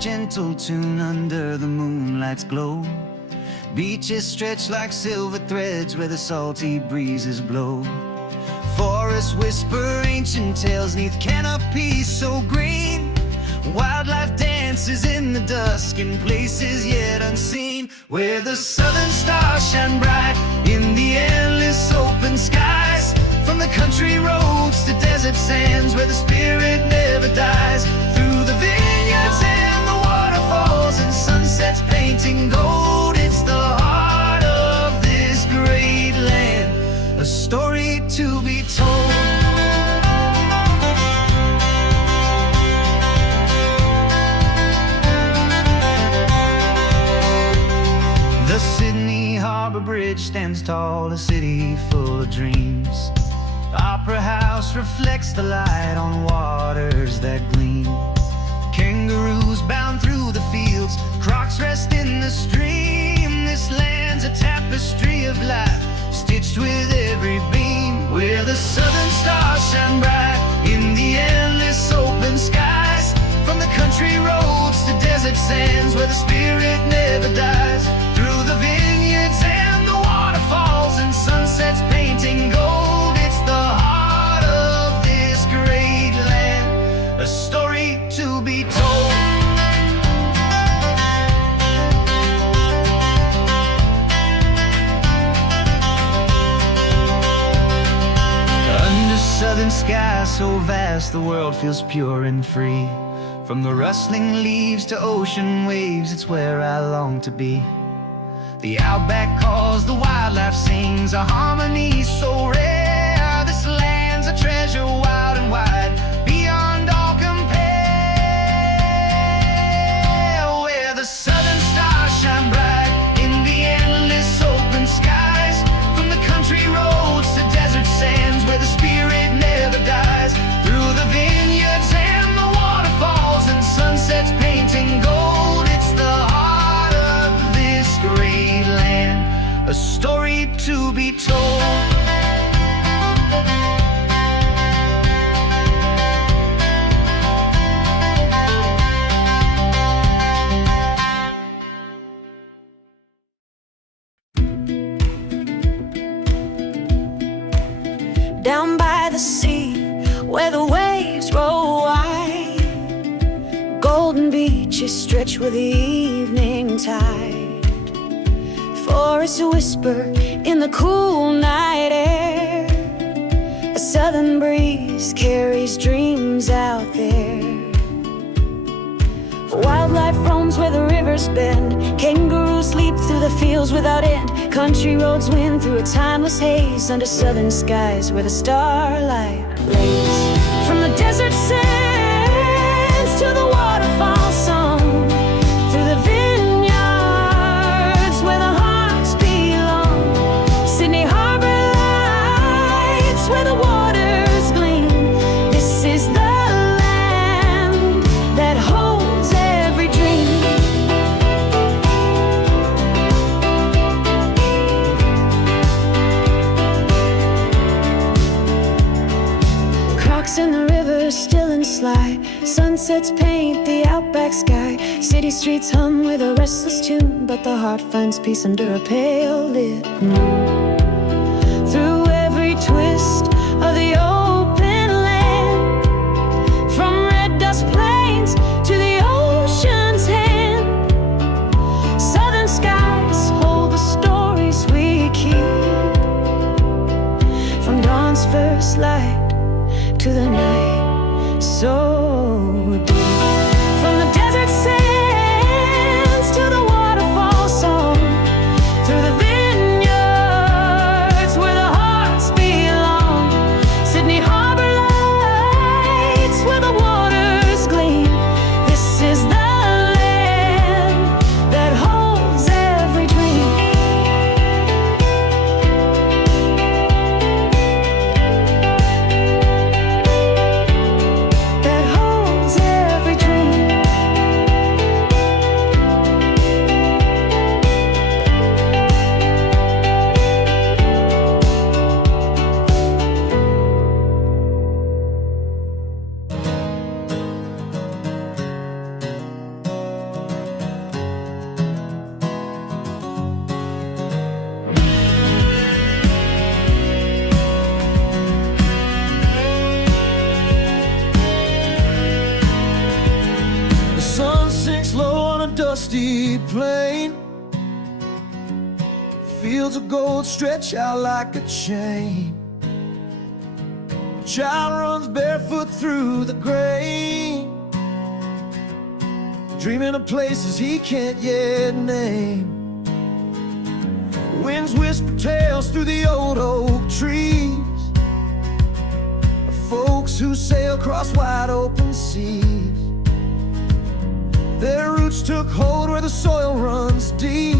gentle tune under the moonlight's glow. Beaches stretch like silver threads where the salty breezes blow. Forests whisper ancient tales neath canopies so green. Wildlife dances in the dusk in places yet unseen, where the southern stars shine bright in the endless open skies. From the country roads to desert sands where the spirit never dies. Through the vineyards and the waterfalls and sunsets painting gold, it's the heart of this great land, a story to be told. The Sydney Harbour Bridge stands tall, a city full of dreams. Opera House reflects the light on waters that gleam. Kangaroos bound through the fields, crocs rest in the stream. This land's a tapestry of life, stitched with every beam, where the southern stars shine bright in the endless open skies. From the country roads to desert sands where the spirit never dies. Through the vineyards and the waterfalls and sunsets painting gold, it's the heart of this great land, a story to be told. Under southern skies so vast, the world feels pure and free. From the rustling leaves to ocean waves, it's where I long to be. The Outback calls, the wildlife sings, a harmony so rare. This land's a treasure wild and wide, beyond all compare. Where the southern stars shine bright in the endless open skies. From the country roads to desert sands where the spirit never dies. Through the vineyards and the waterfalls and sunsets painting gold, it's the heart of this great land, a story to be told. Down by the sea, where the waves roll wide, golden beaches stretch with the evening tide. Forests whisper in the cool night air, a southern breeze carries dreams out there. Wildlife roams where the rivers bend, kangaroos leap through the fields without end. Country roads wind through a timeless haze, under southern skies where the starlight plays. From the desert sands to the waterfall song, through the vineyards where the hearts belong. Sydney Harbour lights where the waters gleam. This is the land that holds every dream. Crocs in the river still and sly, sunsets paint the outback sky. City streets hum with a restless tune, but the heart finds peace under a pale lit moon. Through every twist of the open land, from red dust plains to the ocean's hand, southern skies hold the stories we keep. From dawn's first light to the night so deep. From the desert sands to the waterfall song, through the vineyards where the hearts belong. Sydney Harbour lights where the waters gleam. This is the land that holds every dream. dusty plain. Fields of gold stretch out like a chain. A child runs barefoot through the grain, dreaming of places he can't yet name. Winds whisper tales through the old oak trees of folks who sail across wide open seas. Their roots took hold where the soil runs deep,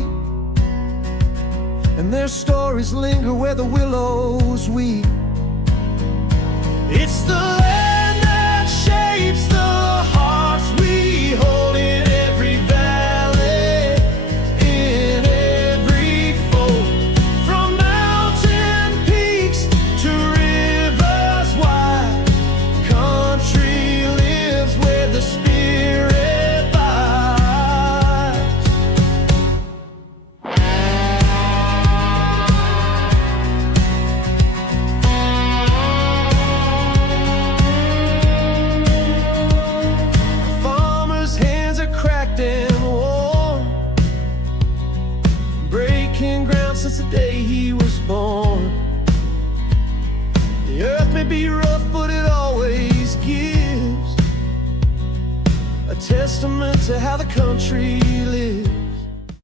and their stories linger where the willows weep. It's the land that shapes the hearts we hold in every valley, in every fold. From mountain peaks to rivers wide, country lives where the spirit bides. Farmer's hands are cracked and worn, breaking ground since the day he was born. The earth may be rough, but it always gives a testament to how the country lives.